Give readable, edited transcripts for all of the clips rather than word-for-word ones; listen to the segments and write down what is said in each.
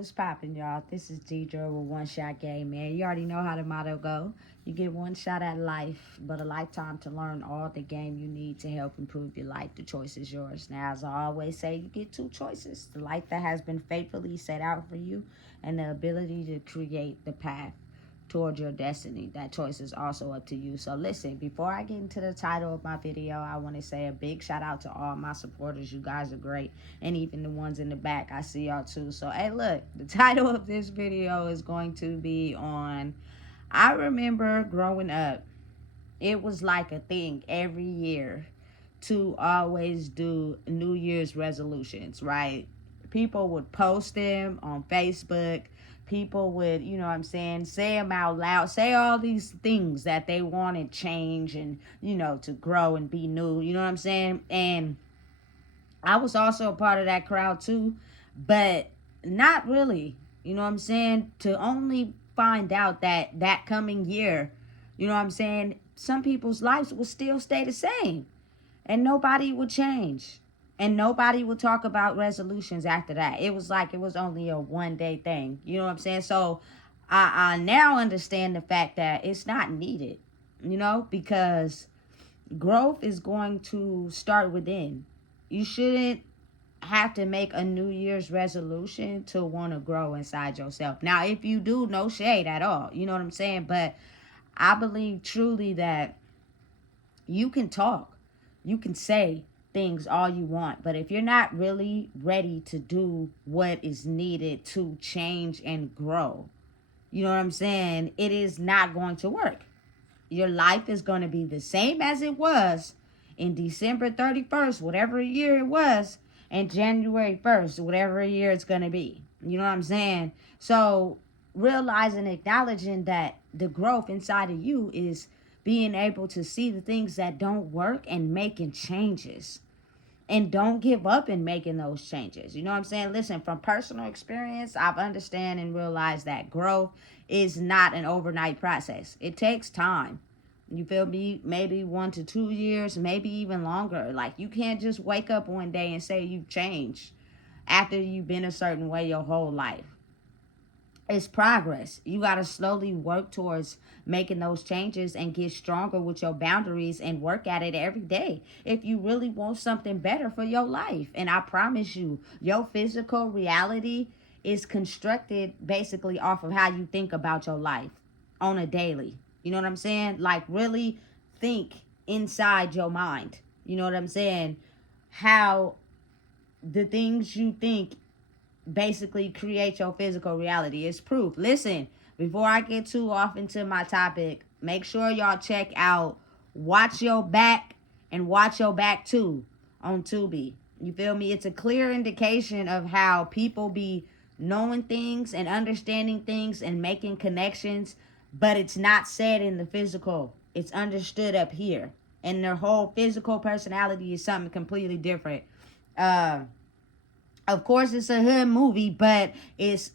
What's poppin', y'all? This is Deidre with One Shot Game, man. You already know how the motto go. You get one shot at life, but a lifetime to learn all the game you need to help improve your life. The choice is yours. Now, as I always say, you get two choices. The life that has been faithfully set out for you and the ability to create the path towards your destiny. That choice is also up to you. So listen, before I get into the title of my video, I want to say a big shout out to all my supporters. You guys are great. And even the ones in the back, I see y'all too. So hey, look, the title of this video is going to be on, I remember growing up, it was like a thing every year to always do New Year's resolutions, right? People would post them on Facebook. People would, you know what I'm saying, say them out loud, say all these things that they wanted change and, you know, to grow and be new, you know what I'm saying? And I was also a part of that crowd too, but not really, you know what I'm saying? To only find out that that coming year, you know what I'm saying, some people's lives will still stay the same and nobody would change and nobody would talk about resolutions after that. It was like it was only a 1 day thing, you know what I'm saying? So I now understand the fact that it's not needed, you know, because growth is going to start within. You shouldn't have to make a New Year's resolution to want to grow inside yourself. Now, if you do, no shade at all, you know what I'm saying? But I believe truly that you can talk, you can say things all you want, but if you're not really ready to do what is needed to change and grow, you know what I'm saying, it is not going to work. Your life is going to be the same as it was in December 31st, whatever year it was, and January 1st, whatever year it's going to be. You know what I'm saying? So realizing, acknowledging that the growth inside of you is being able to see the things that don't work and making changes. And don't give up in making those changes. You know what I'm saying? Listen, from personal experience, I've understand and realized that growth is not an overnight process. It takes time. You feel me? Maybe 1 to 2 years, maybe even longer. Like, you can't just wake up one day and say you've changed after you've been a certain way your whole life. It's progress. You got to slowly work towards making those changes and get stronger with your boundaries and work at it every day if you really want something better for your life. And I promise you, your physical reality is constructed basically off of how you think about your life on a daily. You know what I'm saying? Like, really think inside your mind. You know what I'm saying? How the things you think basically create your physical reality. It's proof. Listen, before I get too off into my topic, make sure y'all check out Watch Your Back and Watch Your Back Too on Tubi. You feel me? It's a clear indication of how people be knowing things and understanding things and making connections, but it's not said in the physical. It's understood up here. And their whole physical personality is something completely different. Of course, it's a hood movie, but it's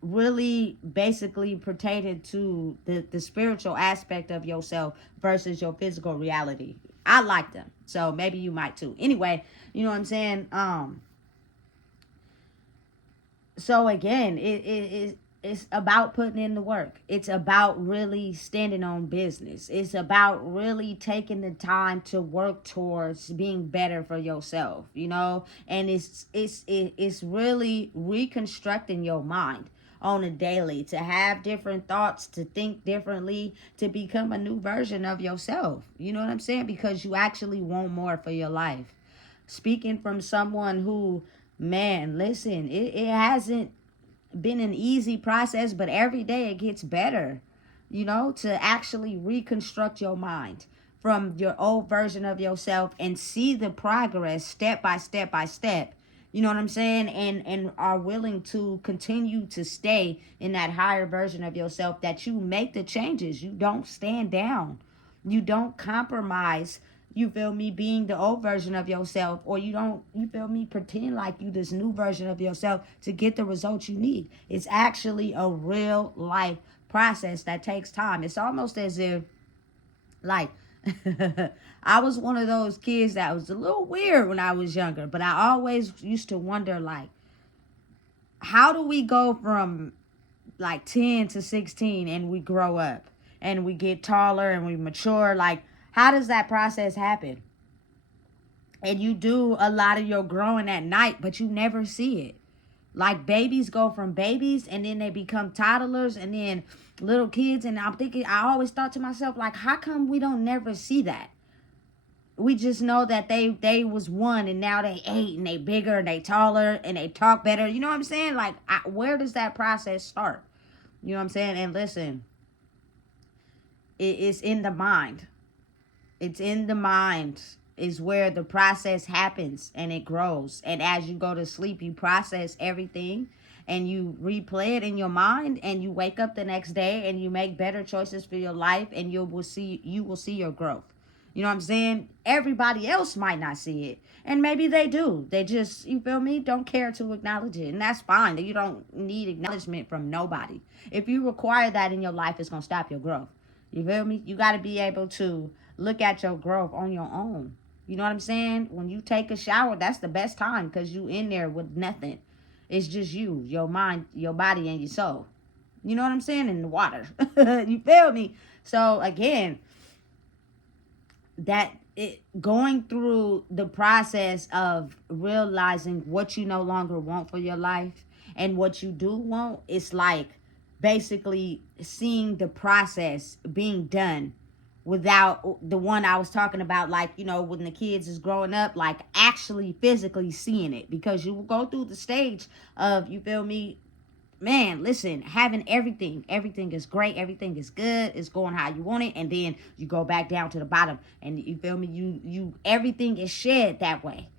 really basically pertaining to the spiritual aspect of yourself versus your physical reality. I like them, so maybe you might too. Anyway, you know what I'm saying? So again, it's about putting in the work. It's about really standing on business. It's about really taking the time to work towards being better for yourself, you know? And it's really reconstructing your mind on a daily, to have different thoughts, to think differently, to become a new version of yourself. You know what I'm saying? Because you actually want more for your life. Speaking from someone who, man, listen, it hasn't been an easy process, but every day it gets better, you know, to actually reconstruct your mind from your old version of yourself and see the progress step by step by step. You know what I'm saying? And are willing to continue to stay in that higher version of yourself, that you make the changes. You don't stand down. You don't compromise, you feel me, being the old version of yourself, or you don't, you feel me, pretend like you this new version of yourself to get the results you need. It's actually a real life process that takes time. It's almost as if, like, I was one of those kids that was a little weird when I was younger, but I always used to wonder, like, how do we go from like 10 to 16 and we grow up and we get taller and we mature? Like, how does that process happen? And you do a lot of your growing at night, but you never see it. Like, babies go from babies and then they become toddlers and then little kids. And I'm thinking, I always thought to myself, like, how come we don't never see that? We just know that they was one and now they 8 and they bigger and they taller and they talk better. You know what I'm saying? Like, where does that process start? You know what I'm saying? And listen, it's in the mind. It's in the mind is where the process happens and it grows. And as you go to sleep, you process everything and you replay it in your mind, and you wake up the next day and you make better choices for your life, and you will see your growth. You know what I'm saying? Everybody else might not see it. And maybe they do. They just, you feel me, don't care to acknowledge it. And that's fine. You don't need acknowledgement from nobody. If you require that in your life, it's going to stop your growth. You feel me? You got to be able to look at your growth on your own. You know what I'm saying? When you take a shower, that's the best time, because you in there with nothing. It's just you, your mind, your body, and your soul. You know what I'm saying? In the water. You feel me? So again, going through the process of realizing what you no longer want for your life and what you do want, it's like basically seeing the process being done without the one I was talking about, like, you know, when the kids is growing up, like actually physically seeing it, because you will go through the stage of, you feel me, man, listen, having everything is great, everything is good, it's going how you want it, and then you go back down to the bottom, and you feel me, you everything is shed that way.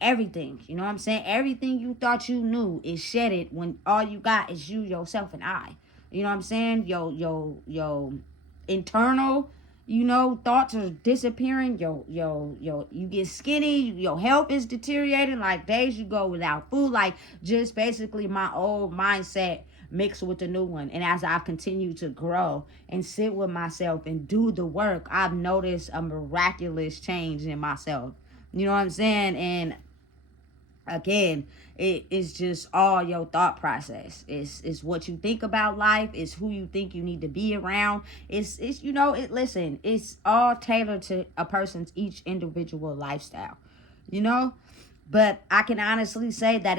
Everything, you know what I'm saying? Everything you thought you knew is shedded when all you got is you, yourself, and I. You know what I'm saying? Your internal, you know, thoughts are disappearing. You get skinny. Your health is deteriorating. Like, days you go without food. Like, just basically my old mindset mixed with the new one. And as I've continued to grow and sit with myself and do the work, I've noticed a miraculous change in myself. You know what I'm saying? And again, it's just all your thought process. It's what you think about life. It's who you think you need to be around. It's you know, listen, it's all tailored to a person's each individual lifestyle, you know. But I can honestly say that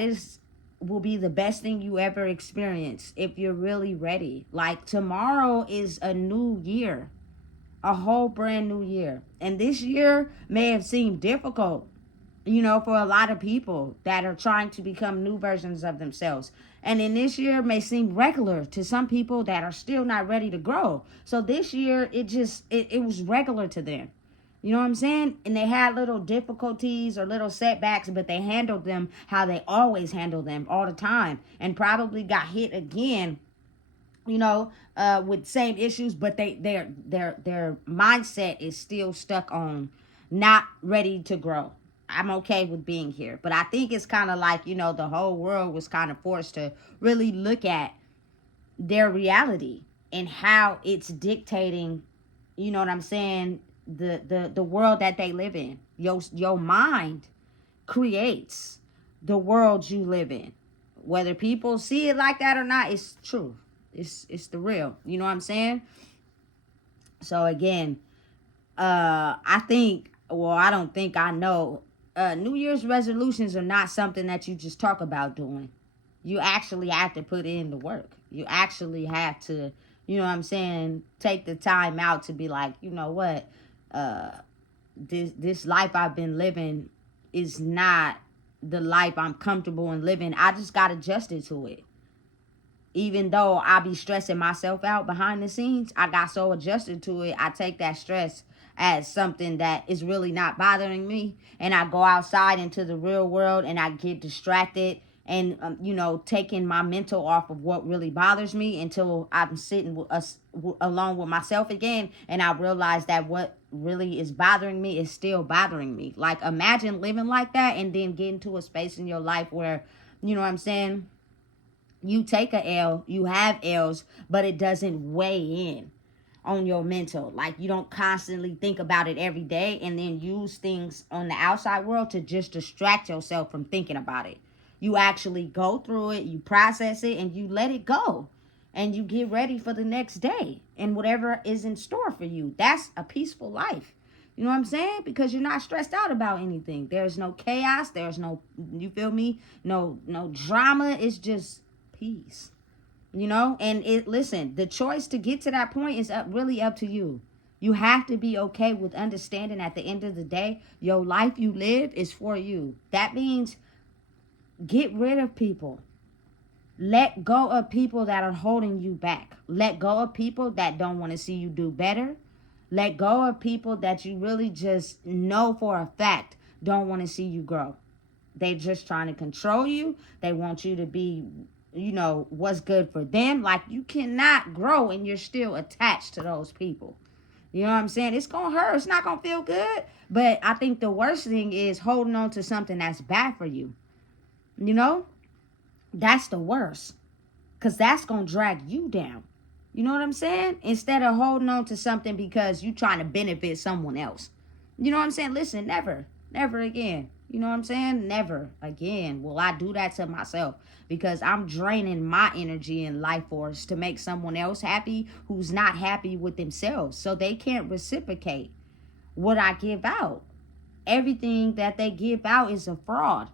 will be the best thing you ever experience if you're really ready. Like, tomorrow is a new year, a whole brand new year. And this year may have seemed difficult, you know, for a lot of people that are trying to become new versions of themselves. And then this year may seem regular to some people that are still not ready to grow. So this year, it was regular to them. You know what I'm saying? And they had little difficulties or little setbacks, but they handled them how they always handle them all the time, and probably got hit again, you know, with same issues, but their mindset is still stuck on not ready to grow. I'm okay with being here. But I think it's kind of like, you know, the whole world was kind of forced to really look at their reality and how it's dictating, you know what I'm saying, the world that they live in. Your mind creates the world you live in. Whether people see it like that or not, it's true. It's the real. You know what I'm saying? So again, I think, well, I don't think, I know, New Year's resolutions are not something that you just talk about doing. You actually have to put in the work. You actually have to, you know what I'm saying, take the time out to be like, you know what, this life I've been living is not the life I'm comfortable in living. I just got adjusted to it. Even though I be stressing myself out behind the scenes, I got so adjusted to it, I take that stress as something that is really not bothering me. And I go outside into the real world and I get distracted and, you know, taking my mental off of what really bothers me until I'm sitting alone with myself again. And I realize that what really is bothering me is still bothering me. Like, imagine living like that and then getting to a space in your life where, you know what I'm saying, you take a L, you have L's, but it doesn't weigh in on your mental. Like, you don't constantly think about it every day and then use things on the outside world to just distract yourself from thinking about it. You actually go through it, you process it, and you let it go. And you get ready for the next day and whatever is in store for you. That's a peaceful life. You know what I'm saying? Because you're not stressed out about anything. There's no chaos. There's no, you feel me? No drama. It's just peace. You know? And listen, the choice to get to that point is really up to you. You have to be okay with understanding at the end of the day, your life you live is for you. That means get rid of people. Let go of people that are holding you back. Let go of people that don't want to see you do better. Let go of people that you really just know for a fact don't want to see you grow. They're just trying to control you. They want you to be, what's good for them. Like, you cannot grow and you're still attached to those people. You know what I'm saying? It's going to hurt. It's not going to feel good. But I think the worst thing is holding on to something that's bad for you. You know? That's the worst. Because that's going to drag you down. You know what I'm saying? Instead of holding on to something because you're trying to benefit someone else. You know what I'm saying? Listen, never again. You know what I'm saying? Never again will I do that to myself, because I'm draining my energy and life force to make someone else happy who's not happy with themselves. So they can't reciprocate what I give out. Everything that they give out is a fraud.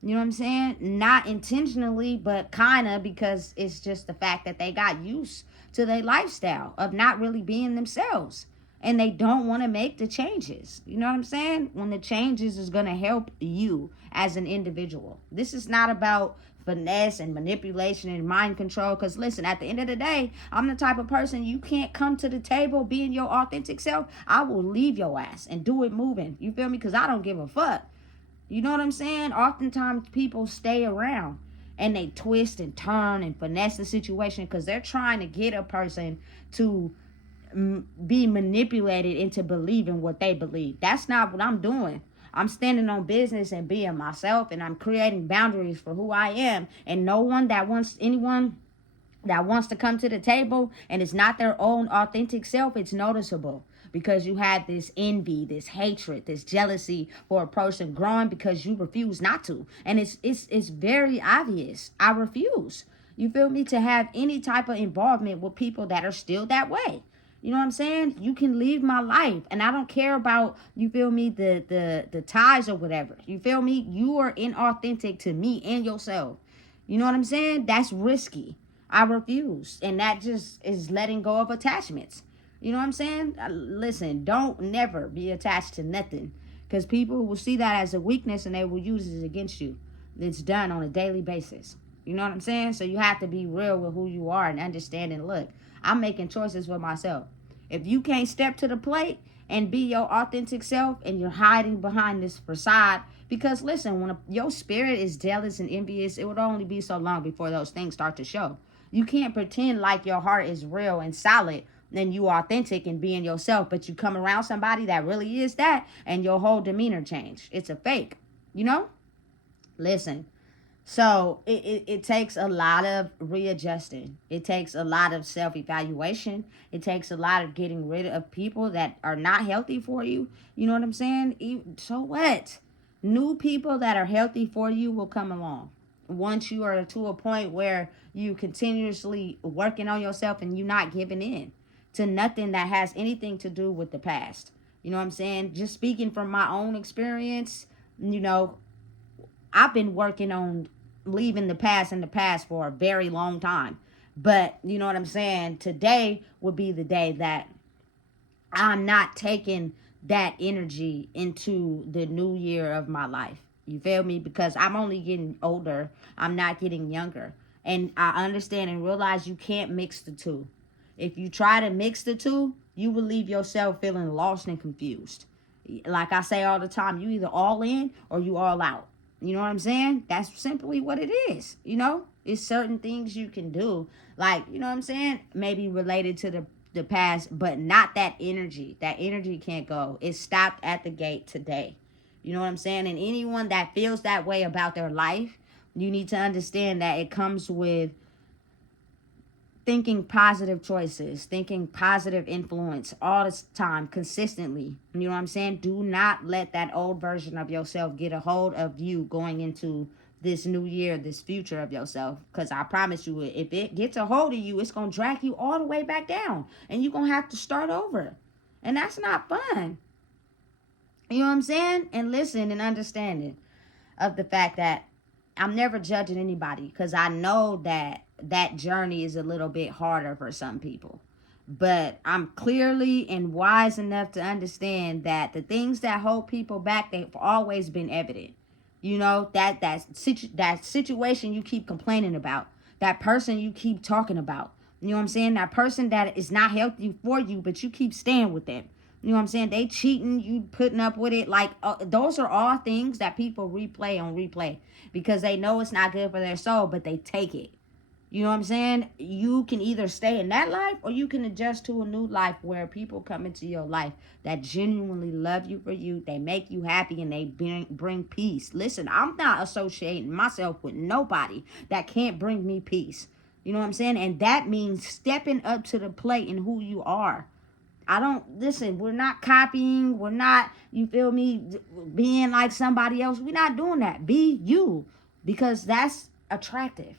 You know what I'm saying? Not intentionally, but kind of, because it's just the fact that they got used to their lifestyle of not really being themselves. And they don't want to make the changes. You know what I'm saying? When the changes is going to help you as an individual. This is not about finesse and manipulation and mind control. Because listen, at the end of the day, I'm the type of person, you can't come to the table being your authentic self. I will leave your ass and do it moving. You feel me? Because I don't give a fuck. You know what I'm saying? Oftentimes people stay around and they twist and turn and finesse the situation because they're trying to get a person to be manipulated into believing what they believe. That's not what I'm doing. I'm standing on business and being myself, and I'm creating boundaries for who I am. And anyone that wants to come to the table and it's not their own authentic self, it's noticeable. Because you have this envy, this hatred, this jealousy for a person growing because you refuse not to. And it's very obvious. I refuse. You feel me? To have any type of involvement with people that are still that way. You know what I'm saying? You can leave my life. And I don't care about, you feel me, the ties or whatever. You feel me? You are inauthentic to me and yourself. You know what I'm saying? That's risky. I refuse. And that just is letting go of attachments. You know what I'm saying? Listen, don't never be attached to nothing. Because people will see that as a weakness and they will use it against you. It's done on a daily basis. You know what I'm saying? So you have to be real with who you are and understanding, look, I'm making choices for myself. If you can't step to the plate and be your authentic self and you're hiding behind this facade, because listen, when your spirit is jealous and envious, it would only be so long before those things start to show. You can't pretend like your heart is real and solid and you authentic and being yourself, but you come around somebody that really is that and your whole demeanor change. It's a fake, you know? Listen, so it takes a lot of readjusting. It takes a lot of self-evaluation. It takes a lot of getting rid of people that are not healthy for you. You know what I'm saying? So what? New people that are healthy for you will come along. Once you are to a point where you continuously working on yourself and you're not giving in to nothing that has anything to do with the past. You know what I'm saying? Just speaking from my own experience, I've been working on leaving the past in the past for a very long time. But, you know what I'm saying? Today would be the day that I'm not taking that energy into the new year of my life. You feel me? Because I'm only getting older. I'm not getting younger. And I understand and realize you can't mix the two. If you try to mix the two, you will leave yourself feeling lost and confused. Like I say all the time, you either all in or you all out. You know what I'm saying? That's simply what it is. It's certain things you can do. Like, you know what I'm saying? Maybe related to the past, but not that energy. That energy can't go. It stopped at the gate today. You know what I'm saying? And anyone that feels that way about their life, you need to understand that it comes with thinking positive choices, thinking positive influence all the time, consistently. You know what I'm saying? Do not let that old version of yourself get a hold of you going into this new year, this future of yourself. Because I promise you, if it gets a hold of you, it's going to drag you all the way back down. And you're going to have to start over. And that's not fun. You know what I'm saying? And listen and understanding of the fact that I'm never judging anybody, because I know that that journey is a little bit harder for some people. But I'm clearly and wise enough to understand that the things that hold people back, they've always been evident. You know, that situation you keep complaining about, that person you keep talking about. You know what I'm saying? That person that is not healthy for you, but you keep staying with them. You know what I'm saying? They cheating, you putting up with it. Like, those are all things that people replay on replay because they know it's not good for their soul, but they take it. You know what I'm saying? You can either stay in that life or you can adjust to a new life where people come into your life that genuinely love you for you. They make you happy and they bring peace. Listen, I'm not associating myself with nobody that can't bring me peace. You know what I'm saying? And that means stepping up to the plate in who you are. We're not copying. We're not, you feel me, being like somebody else. We're not doing that. Be you, because that's attractive.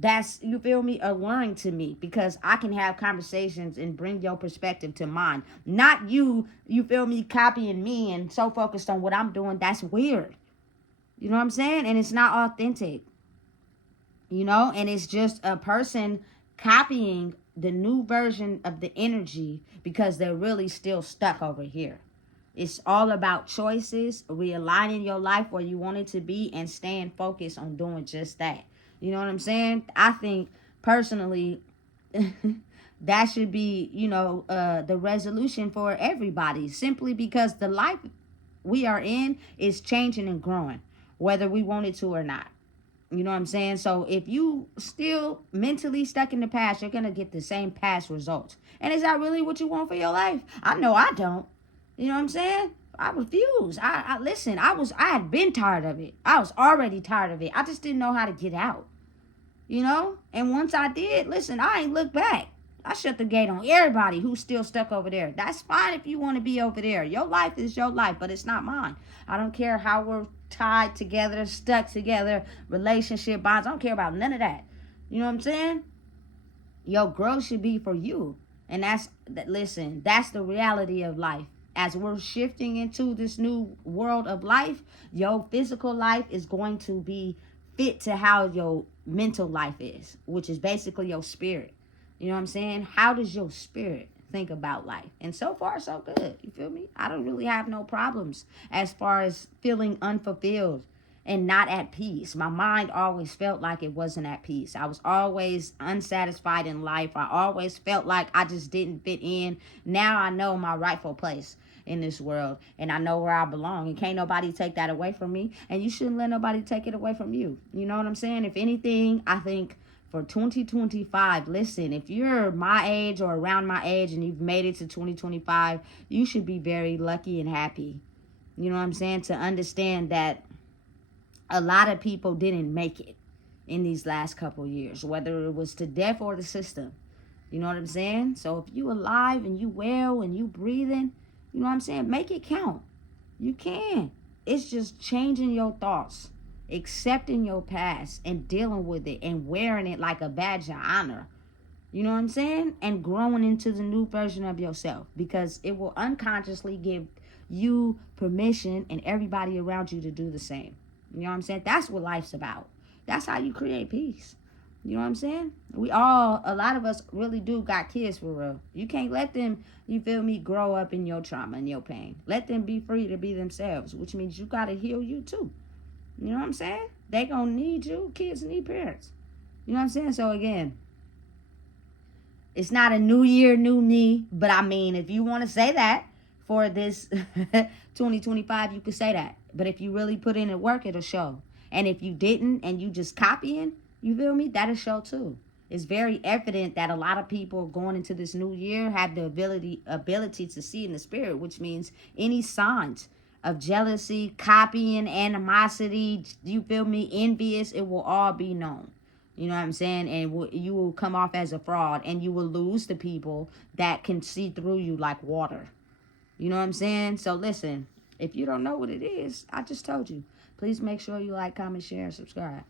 That's, you feel me, alluring to me, because I can have conversations and bring your perspective to mine. Not you feel me, copying me and so focused on what I'm doing. That's weird. You know what I'm saying? And it's not authentic. You know, and it's just a person copying the new version of the energy because they're really still stuck over here. It's all about choices, realigning your life where you want it to be, and staying focused on doing just that. You know what I'm saying? I think personally that should be, the resolution for everybody, simply because the life we are in is changing and growing, whether we want it to or not. You know what I'm saying? So if you still mentally stuck in the past, you're going to get the same past results. And is that really what you want for your life? I know I don't. You know what I'm saying? I refuse. Listen, I had been tired of it. I was already tired of it. I just didn't know how to get out. You know? And once I did, listen, I ain't looked back. I shut the gate on everybody who's still stuck over there. That's fine if you want to be over there. Your life is your life, but it's not mine. I don't care how we're tied together, stuck together, relationship bonds. I don't care about none of that. You know what I'm saying? Your growth should be for you. And that's the reality of life. As we're shifting into this new world of life, your physical life is going to be fit to how your mental life is, which is basically your spirit. You know what I'm saying? How does your spirit think about life? And so far, so good. You feel me? I don't really have no problems as far as feeling unfulfilled and not at peace. My mind always felt like it wasn't at peace. I was always unsatisfied in life. I always felt like I just didn't fit in. Now I know my rightful place in this world, and I know where I belong, and can't nobody take that away from me, and you shouldn't let nobody take it away from you. You know what I'm saying? If anything, I think for 2025, listen, if you're my age or around my age and you've made it to 2025, you should be very lucky and happy. You know what I'm saying? To understand that a lot of people didn't make it in these last couple years, whether it was to death or the system. You know what I'm saying? So if you alive and you well and you breathing, you know what I'm saying? Make it count. You can. It's just changing your thoughts, accepting your past and dealing with it and wearing it like a badge of honor. You know what I'm saying? And growing into the new version of yourself, because it will unconsciously give you permission and everybody around you to do the same. You know what I'm saying? That's what life's about. That's how you create peace. You know what I'm saying? A lot of us really do got kids for real. You can't let them, you feel me, grow up in your trauma and your pain. Let them be free to be themselves, which means you got to heal you too. You know what I'm saying? They gonna need you. Kids need parents. You know what I'm saying? So again, it's not a new year, new me. But I mean, if you want to say that for this 2025, you could say that. But if you really put in the work, it'll show. And if you didn't and you just copying, you feel me, that'll show too. It's very evident that a lot of people going into this new year have the ability to see in the spirit, which means any signs of jealousy, copying, animosity, you feel me, envious, it will all be known. You know what I'm saying? And you will come off as a fraud, and you will lose the people that can see through you like water. You know what I'm saying? So listen, if you don't know what it is, I just told you. Please make sure you like, comment, share, and subscribe.